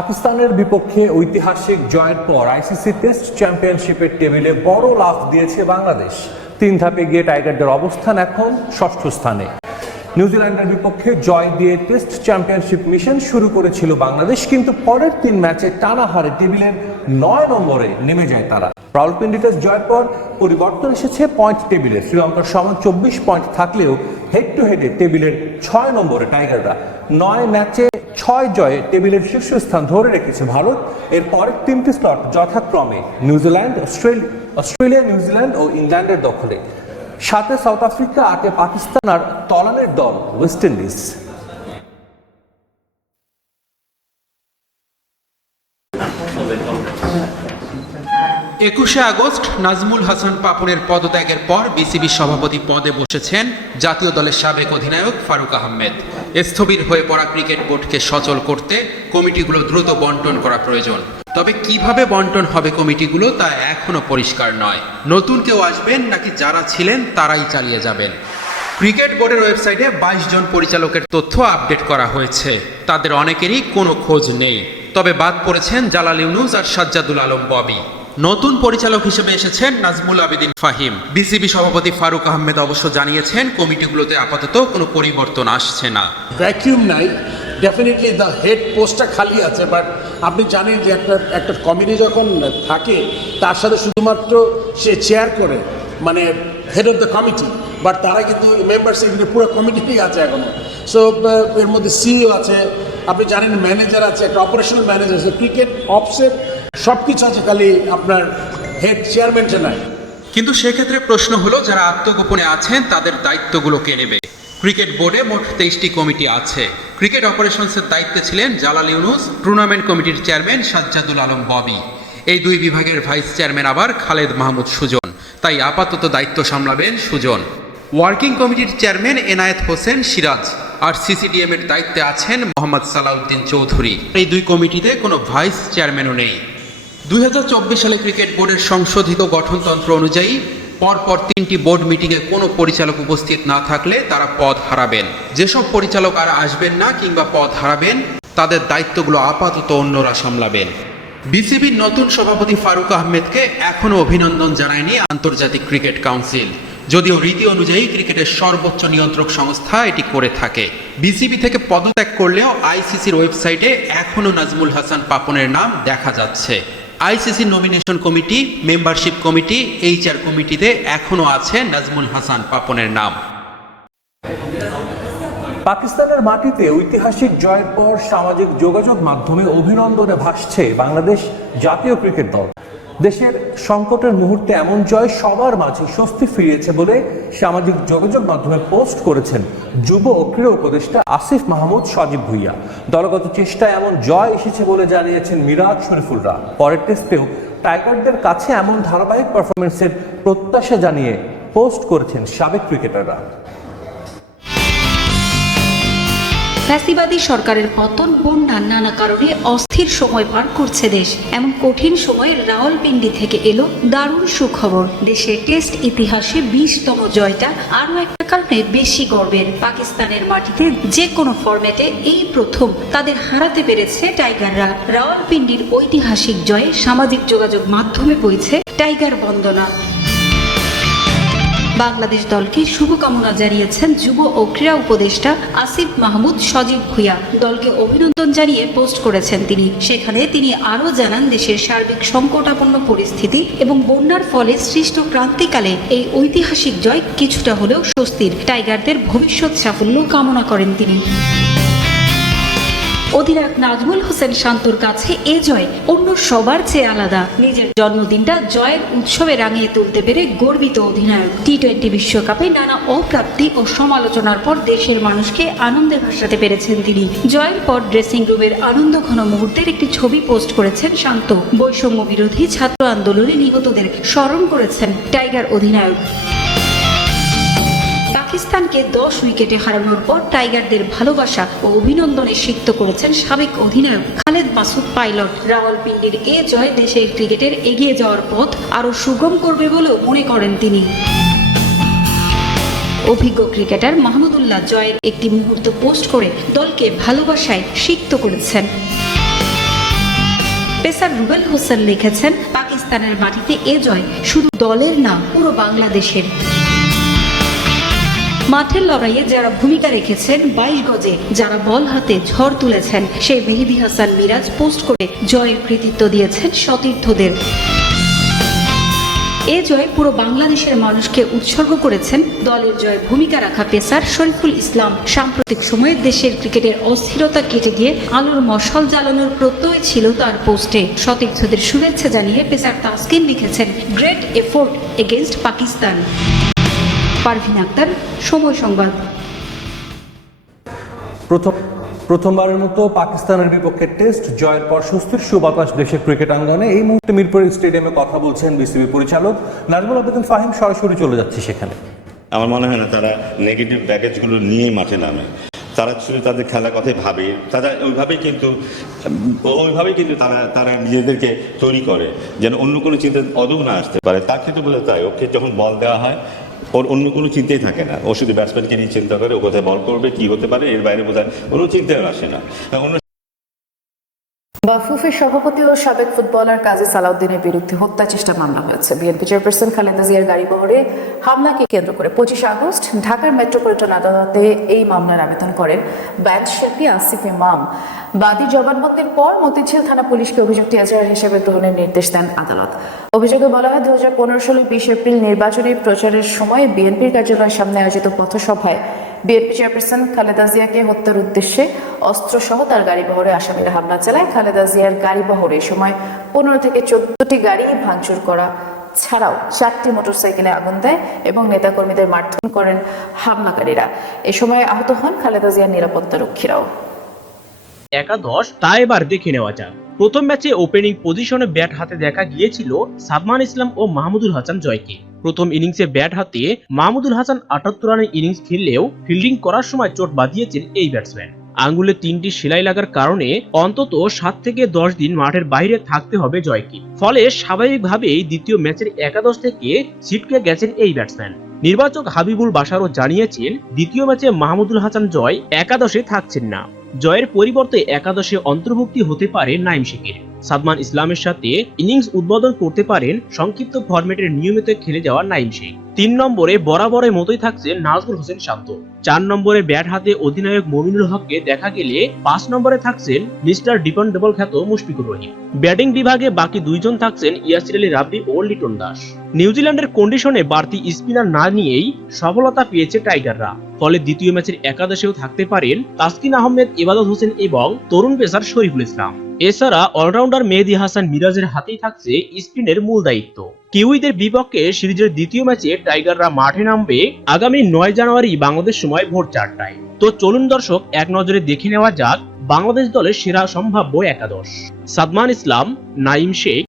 পাকিস্তানের বিপক্ষে ঐতিহাসিক জয়ের পর আইসিসি টেস্ট চ্যাম্পিয়নশিপের টেবিলে বড় লাফ দিয়েছে বাংলাদেশ। 3 ধাপে গিয়ে টাইগারদের অবস্থান এখন 6ষ্ঠ স্থানে। নিউজিল্যান্ডের বিপক্ষে জয় দিয়ে টেস্ট চ্যাম্পিয়নশিপ মিশন শুরু করেছিল বাংলাদেশ, কিন্তু পরের 3 ম্যাচে টানা হারে টেবিলের 9 নম্বরে নেমে যায় তারা। রাওয়ালপিন্ডি টেস্ট জয়ের পর পরিবর্তন এসেছে পয়েন্ট টেবিলে। শ্রীলঙ্কার সমান 24 পয়েন্ট থাকলেও হেড টু হেডে টেবিলের 6 নম্বরে টাইগাররা। 9 ম্যাচে 6 জয়ে টেবিলের শীর্ষস্থান ধরে রেখেছে ভারত। এর পরের 3টি স্লট যথাক্রমে নিউজিল্যান্ড, অস্ট্রেলিয়া, নিউজিল্যান্ড ও ইংল্যান্ডের দখলে। 7-এ সাউথ আফ্রিকা, 8-এ পাকিস্তান আর তলানের দল ওয়েস্ট ইন্ডিজ। 21শে আগস্ট নাজমুল হাসান পাপনের পদত্যাগের পর বিসিবি সভাপতি পদে বসেছেন জাতীয় দলের সাবেক অধিনায়ক ফারুক আহমেদ। স্থবির হয়ে পড়া ক্রিকেট বোর্ডকে সচল করতে কমিটিগুলো দ্রুত বন্টন করা প্রয়োজন। তবে কিভাবে বন্টন হবে কমিটিগুলো তা এখনো পরিষ্কার নয়। নতুন কেউ আসবেন নাকি যারা ছিলেন তারাই চালিয়ে যাবেন? ক্রিকেট বোর্ডের ওয়েবসাইটে 22 জন পরিচালকের তথ্য আপডেট করা হয়েছে। তাদের অনেকেরই কোনো খোঁজ নেই। তবে বাদ পড়েছেন জালাল ইউনুস আর সাজ্জাদুল আলম ববি। নতুন পরিচালক হিসেবে এসেছেন নাজমুল আবেদিন ফাহিম। বিসিবি সভাপতি ফারুক আহমেদ অবশ্য জানিয়েছেন কমিটিগুলোতে আপাতত কোনো পরিবর্তন আসছে না। ভ্যাকিউম নাই, ডেফিনেটলি দ্য হেড পোস্টটা খালি আছে, বাট আপনি জানেন যে একটা কমিটি যখন থাকে তার সাথে শুধুমাত্র সে চেয়ার করে, মানে head of the committee, but তারা কিন্তু মেম্বারশিপ পুরো কমিটিতেই আছে এখনো। সো এর মধ্যে সিইও আছে, আপনি জানেন ম্যানেজার আছে, একটা অপারেশনাল ম্যানেজার আছে, ক্রিকেট অপসের সব কিছু আছে, খালি আপনার হেড চেয়ারম্যানটা নাই। কিন্তু সেক্ষেত্রে প্রশ্ন হলো, যারা আত্মগোপনে আছেন তাদের দায়িত্বগুলো কে নেবে? ক্রিকেট বোর্ডে মোট 23টি কমিটি আছে। ক্রিকেট অপারেশনসের দায়িত্বে ছিলেন জালাল ইউনুস, টুর্নামেন্ট কমিটির চেয়ারম্যান সাজ্জাদুল আলম ববি। এই 2 বিভাগের ভাইস চেয়ারম্যান আবার খালেদ মাহমুদ সুজন, তাই আপাতত দায়িত্ব সামলাবেন সুজন। ওয়ার্কিং কমিটির চেয়ারম্যান এনায়েত হোসেন সিরাজ আর সিসিডিএম এর দায়িত্বে আছেন মোহাম্মদ সালাউদ্দিন চৌধুরী। এই 2 কমিটিতে কোনো ভাইস চেয়ারম্যানও নেই। 2024 সালে ক্রিকেট বোর্ডের সংশোধিত গঠনতন্ত্র অনুযায়ী পরপর 3টি বোর্ড মিটিংয়ে কোনো পরিচালক উপস্থিত না থাকলে তারা পদ হারাবেন। যেসব পরিচালক আর আসবেন না কিংবা পদ হারাবেন তাদের দায়িত্বগুলো আপাতত অন্যরা সামলাবেন। বিসিবির নতুন সভাপতি ফারুক আহমেদকে এখনও অভিনন্দন জানায়নি আন্তর্জাতিক ক্রিকেট কাউন্সিল, যদিও রীতি অনুযায়ী ক্রিকেটের সর্বোচ্চ নিয়ন্ত্রক সংস্থা এটি করে থাকে। বিসিবি থেকে পদত্যাগ করলেও আইসিসির ওয়েবসাইটে এখনও নাজমুল হাসান পাপনের নাম দেখা যাচ্ছে। ICC nomination committee, membership committee, HR কমিটিতে এখনও আছে নাজমুল হাসান পাপনের নাম। পাকিস্তানের মাটিতে ঐতিহাসিক জয়ের পর সামাজিক যোগাযোগ মাধ্যমে অভিনন্দনে ভাসছে বাংলাদেশ জাতীয় ক্রিকেট দল। দেশের সংকটের মুহূর্তে এমন জয় সবার মাঝে স্বস্তি ফিরিয়েছে বলে সামাজিক যোগাযোগ মাধ্যমে পোস্ট করেছেন যুব ও ক্রীড়া উপদেষ্টা আসিফ মাহমুদ সজীব ভুইয়া। দলগত চেষ্টায় এমন জয় এসেছে বলে জানিয়েছেন মিরাজ শরীফুলরা। পরের টেস্টেও টাইগারদের কাছে এমন ধারাবাহিক পারফরমেন্সের প্রত্যাশা জানিয়ে পোস্ট করেছেন সাবেক ক্রিকেটাররা। ফ্যাসিবাদী সরকারের পতন, বন্যা, নানা কারণে অস্থির সময় পার করছে দেশ। এমন কঠিন সময়ে রাওয়ালপিন্ডি থেকে এলো দারুণ সুখবর। দেশের টেস্ট ইতিহাসে 20তম জয়টা আরও একটা কারণে বেশি গর্বের। পাকিস্তানের মাটিতে যে কোনো ফরম্যাটে এই প্রথম তাদের হারাতে পেরেছে টাইগাররা। রাওয়ালপিন্ডির ঐতিহাসিক জয়ে সামাজিক যোগাযোগ মাধ্যমে বইছে টাইগার বন্দনা। বাংলাদেশ দলকে শুভকামনা জানিয়েছেন যুব ও ক্রীড়া উপদেষ্টা আসিফ মাহমুদ সজীব ভুইয়া। দলকে অভিনন্দন জানিয়ে পোস্ট করেছেন তিনি। সেখানে তিনি আরও জানান, দেশের সার্বিক সংকটাপন্ন পরিস্থিতি এবং বন্যার ফলে সৃষ্ট ক্রান্তিকালে এই ঐতিহাসিক জয় কিছুটা হলেও স্বস্তির। টাইগারদের ভবিষ্যৎ সাফল্য কামনা করেন তিনি। অধিনায়ক নাজমুল হোসেন শান্তর কাছে এ জয় অন্য সবার চেয়ে আলাদা। নিজের জন্মদিনটা জয়ের উৎসবে রাঙিয়ে তুলতে পেরে গর্বিত অধিনায়ক। টি-20 বিশ্বকাপে নানা অপ্রাপ্তি ও সমালোচনার পর দেশের মানুষকে আনন্দে ভাসাতে পেরেছেন তিনি। জয়ের পর ড্রেসিং রুমের আনন্দঘন মুহূর্তের একটি ছবি পোস্ট করেছেন শান্ত। বৈষম্য বিরোধী ছাত্র আন্দোলনে নিহতদের স্মরণ করেছেন টাইগার অধিনায়ক। পাকিস্তানকে 10 উইকেটে হারানোর পর টাইগারদের ভালোবাসা ও অভিনন্দনে সিক্ত করেছেন সাবেক অধিনায়ক খালেদ মাসুদ পাইলট। রাওয়ালপিন্ডির এ জয় দেশের ক্রিকেটের এগিয়ে যাওয়ার পথ আরও সুগম করবে বলেও মনে করেন তিনি। অভিজ্ঞ ক্রিকেটার মাহমুদুল্লাহ জয়ের একটি মুহূর্ত পোস্ট করে দলকে ভালোবাসায় সিক্ত করেছেন। পেসার রুবেল হোসেন লিখেছেন, পাকিস্তানের মাটিতে এ জয় শুধু দলের না, পুরো বাংলাদেশের। মাঠের লড়াইয়ে যারা ভূমিকা রেখেছেন 22 গজে, যারা বল হাতে ঝড় তুলেছেন, সেই মেহেদী হাসান মিরাজ পোস্ট করে জয়ের কৃতিত্ব দিয়েছেন সতীর্থদের। এ জয় পুরো বাংলাদেশের মানুষকে উৎসর্গ করেছেন দলের জয়ে ভূমিকা রাখা পেসার শরীফুল ইসলাম। সাম্প্রতিক সময়ে দেশের ক্রিকেটের অস্থিরতা কেটে দিয়ে আলোর মশাল জ্বালানোর প্রত্যয় ছিল তার পোস্টে। সতীর্থদের শুভেচ্ছা জানিয়ে পেসার তাসকিন লিখেছেন, great effort against Pakistan. Parvin Akter, Somoy Sangbad. প্রথমবারের মতো পাকিস্তানের বিপক্ষে টেস্ট জয়ের পর স্বস্তির সুবাতাস দেশের ক্রিকেট আঙ্গনে। এই মুহূর্তে মিরপুর স্টেডিয়ামে কথা বলছেন বিসিবি পরিচালক নাজমুল আবেদিন ফাহিম। সরাসরি চলে যাচ্ছে সেখানে। আমার মনে হয় না তারা নেগেটিভ ব্যাগেজগুলো নিয়ে মাঠে নামে। তারা শুধু তাদের খেলার কথাই ভাবে, তারা ওইভাবেই কিন্তু তারা নিজেদেরকে তৈরি করে যেন অন্য কোনো চিন্তা অদৌ না আসতে পারে। তার ক্ষেত্রে বলে তাই, ওকে যখন বল দেওয়া হয় ওর অন্য কোনো চিন্তাই থাকে না। ও শুধু ব্যাটসম্যানকে নিয়ে চিন্তা করে, ও কোথায় বল করবে, কি হতে পারে, এর বাইরে বোঝায় কোনো চিন্তাই আসে না। বাফুফের সভাপতি ও সাবেক ফুটবলার কাজী সালাউদ্দিনের বিরুদ্ধে হত্যা চেষ্টা মামলা হয়েছে। বিএনপি চেয়ারপারসন খালেদা জিয়ার গাড়িবহরে হামলাকে কেন্দ্র করে 25 আগস্ট ঢাকার মেট্রোপলিটন আদালতে এই মামলার আবেদন করেন ব্যান্ড শিল্পী আসিফ ইমাম। বাদী জবানবন্দির পর মতিঝিল থানা পুলিশকে অভিযুক্ত এজাহার হিসেবে গ্রহণের নির্দেশ দেন আদালত। অভিযোগে বলা হয়, 2015 20 এপ্রিল নির্বাচনী প্রচারের সময় বিএনপির কার্যালয়ের সামনে আয়োজিত পথসভায় বিএনপি চেয়ারপারসন খালেদা জিয়াকে হত্যার উদ্দেশ্যে অস্ত্রসহ তার গাড়িবহরে আসামিরা হামলা চালায়। খালেদা জিয়ার গাড়িবহরে এ সময় 15 থেকে 14টি গাড়ি ভাঙচুর করা ছাড়াও 4টি মোটরসাইকেলে আগুন দেয় এবং নেতাকর্মীদের মারধর করেন হামলাকারীরা। এ সময় আহত হন খালেদা জিয়ার নিরাপত্তারক্ষীরাও। একাদশ তা এবার দেখে নেওয়া যাক। প্রথম ম্যাচে ওপেনিং পজিশনে ব্যাট হাতে দেখা গিয়েছিল সাদমান ইসলাম ও মাহমুদুল হাসান জয়কে। প্রথম ইনিংসে ব্যাট হাতে মাহমুদুল হাসান 78 রানের ইনিংস খেললেও ফিল্ডিং করার সময় চোট বাঁধিয়েছেন এই ব্যাটসম্যান। আঙ্গুলে 3টি সেলাই লাগার কারণে অন্তত 7 থেকে 10 দিন মাঠের বাইরে থাকতে হবে জয়কে। ফলে স্বাভাবিকভাবেই দ্বিতীয় ম্যাচের একাদশ থেকে ছিটকে গেছেন এই ব্যাটসম্যান। নির্বাচক হাবিবুল বাশারও জানিয়েছেন, দ্বিতীয় ম্যাচে মাহমুদুল হাসান জয় একাদশে থাকছেন না। জয়ের পরিবর্তে একাদশে অন্তর্ভুক্তি হতে পারে নাইম শেখের। সাদমান ইসলামের সাথে ইনিংস উদ্বোধন করতে পারেন সংক্ষিপ্ত ফরম্যাটের নিয়মিত খেলে যাওয়া নাইম শেখ। 3 নম্বরে বরাবরের মতোই থাকছেন নাজমুল হোসেন শান্ত। 4 নম্বরে ব্যাট হাতে অধিনায়ক মমিনুল হককে দেখা গেলে 5 নম্বরে থাকছেন মিস্টার ডিপেন্ডেবল খ্যাত মুশফিকুর রহিম। ব্যাটিং বিভাগে বাকি 2 জন থাকছেন ইয়াসির আলী রাব্বি ও লিটন দাস। নিউজিল্যান্ডের কন্ডিশনে বাড়তি স্পিনার না নিয়েই সফলতা পেয়েছে টাইগাররা। ফলে দ্বিতীয় ম্যাচের একাদশেও থাকতে পারেন তাসকিন আহমেদ, ইবাদত হোসেন এবং তরুণ পেসার শরীফুল ইসলাম। এছাড়া অলরাউন্ডার মেহেদী হাসান মিরাজের হাতেই থাকছে স্পিনের মূল দায়িত্ব। কিউইদের বিপক্ষে সিরিজের দ্বিতীয় ম্যাচে টাইগাররা মাঠে নামবে আগামী 9 জানুয়ারি বাংলাদেশ সময় ভোর 4টায়। তো চলুন দর্শক, এক নজরে দেখে নেওয়া যাক বাংলাদেশ দলের সেরা সম্ভাব্য একাদশ। সাদমান ইসলাম, নাইম শেখ,